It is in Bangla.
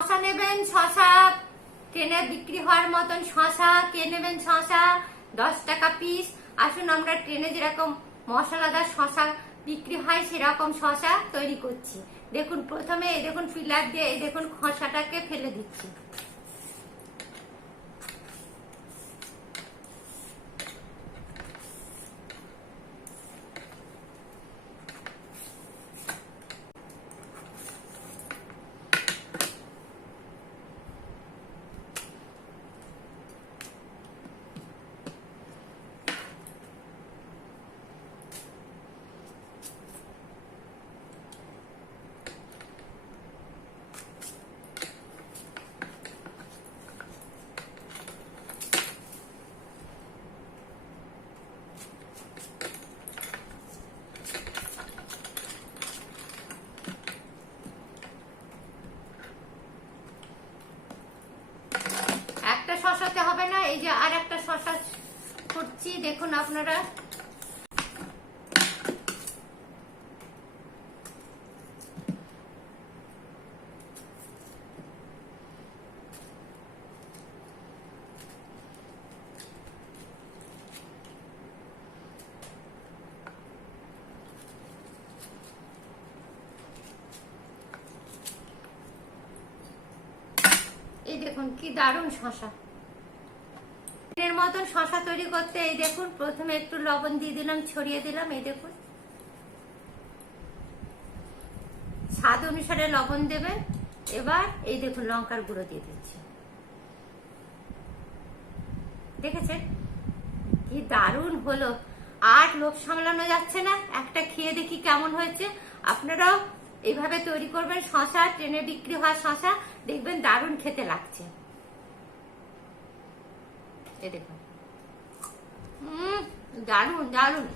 শশা নেবেন, শশা ট্রেনে বিক্রি হওয়ার মতন শশা কে নেবেন, শশা 10 টাকা পিস। আসুন আমরা ট্রেনে যেরকম মশলাদার শশা বিক্রি হয় সেরকম শশা তৈরি করছি। দেখুন প্রথমে এই দেখুন পিলার দিয়ে এই দেখুন খোসাটাকে ফেলে দিচ্ছি। একটা শশাতে হবে না, এই যে আর একটা শশা করছি দেখুন আপনারা। এই দেখুন কি দারুণ শশা। এর মতন শশা তৈরি করতে এই দেখুন প্রথমে একটু লবণ দিয়ে দিলাম, ছড়িয়ে দিলাম। এই দেখুন স্বাদ অনুসারে লবণ দেবেন। এবার এই দেখুন লঙ্কার গুঁড়ো দিয়ে দিচ্ছি। দেখেছেন কি দারুণ হলো, আর লোভ সামলানো যাচ্ছে না। একটা খেয়ে দেখি কেমন হয়েছে। আপনারাও এইভাবে তৈরি করবেন শশা, ট্রেনে বিক্রি হওয়া শশা, দেখবেন দারুণ খেতে লাগছে। এই দেখুন দারুণ দারুণ।